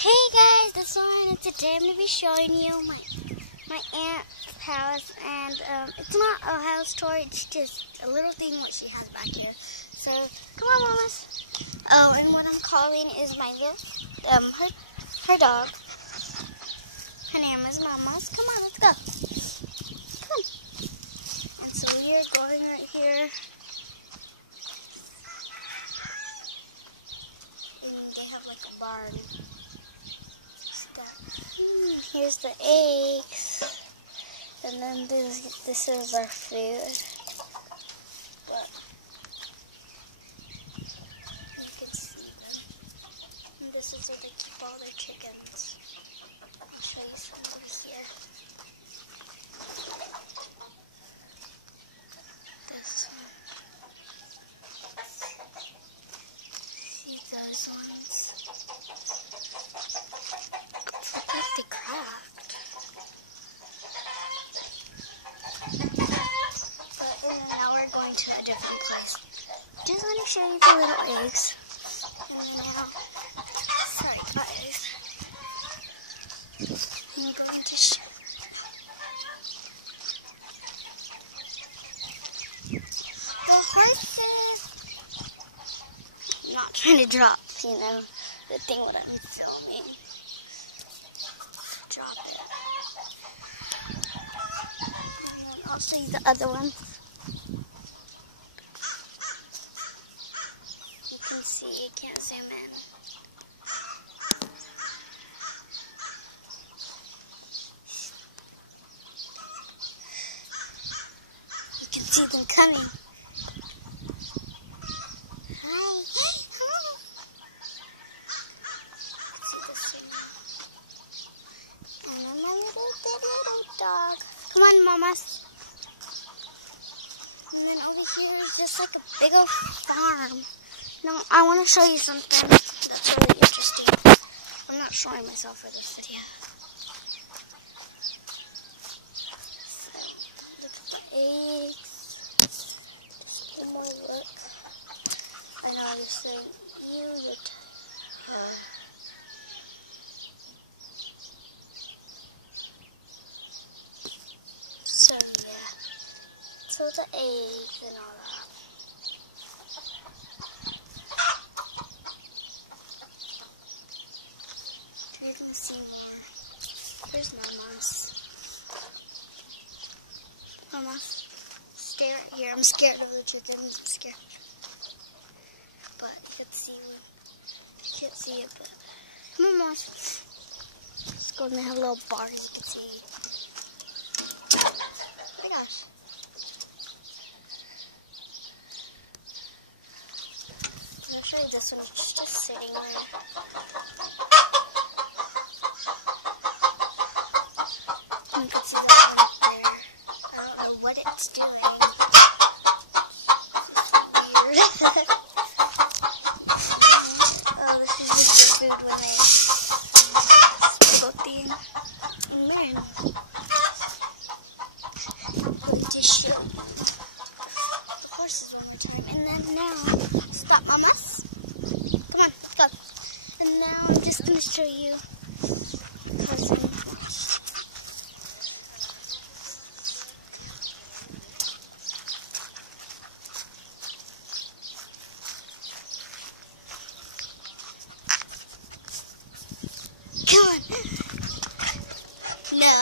Hey guys, it's Lauren, and today I'm going to be showing you my aunt's house, and it's not a house tour, it's just a little thing what she has back here. So, come on, mamas. Oh, and what I'm calling is my little, her dog. Her name is Mamas. Come on, let's go. Come on. And so we are going right here. And they have like a barn. Here's the eggs, and then this is our food. But you can see them. And this is where they keep all their chickens. I'll show you some more here. This one. See those ones? Look like they cracked. But now we're going to a different place. Just want to show you the little eggs. And now, sorry guys. I'm going to show the horses. I'm not trying to drop, the thing what I'm filming. Drop it. I'll show you the other one. You can see, you can't zoom in. You can see them coming. Hi. Dog. Come on, mamas. And then over here is just like a big old farm. Now, I want to show you something that's really interesting. I'm not showing myself for this video. So, look at the eggs. Just one more look. I know you're saying, ew, So yeah, so the eggs and all that. You can see more. There's Mamas. Mamas, stay right here. I'm scared of the chickens. I'm scared. But you can see them. You can't see it, but Mamas. Let's go and they have little bars. You can see. Oh my gosh. I'll show you this one. It's just sitting there. You can see that one up there. I don't know what it's doing. It's weird. Oh, this is just their food when they split the man. To show the horses one more time, and then now stop, mamas. Come on, stop. And now I'm just gonna show you cousin. Come on. No.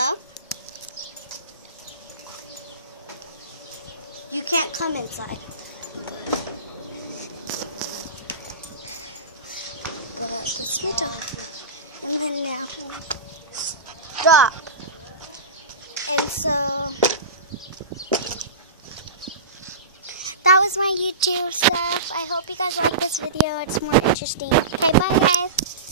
You can't come inside. And then now, stop. And so, that was my YouTube stuff. I hope you guys like this video. It's more interesting. Okay, bye guys.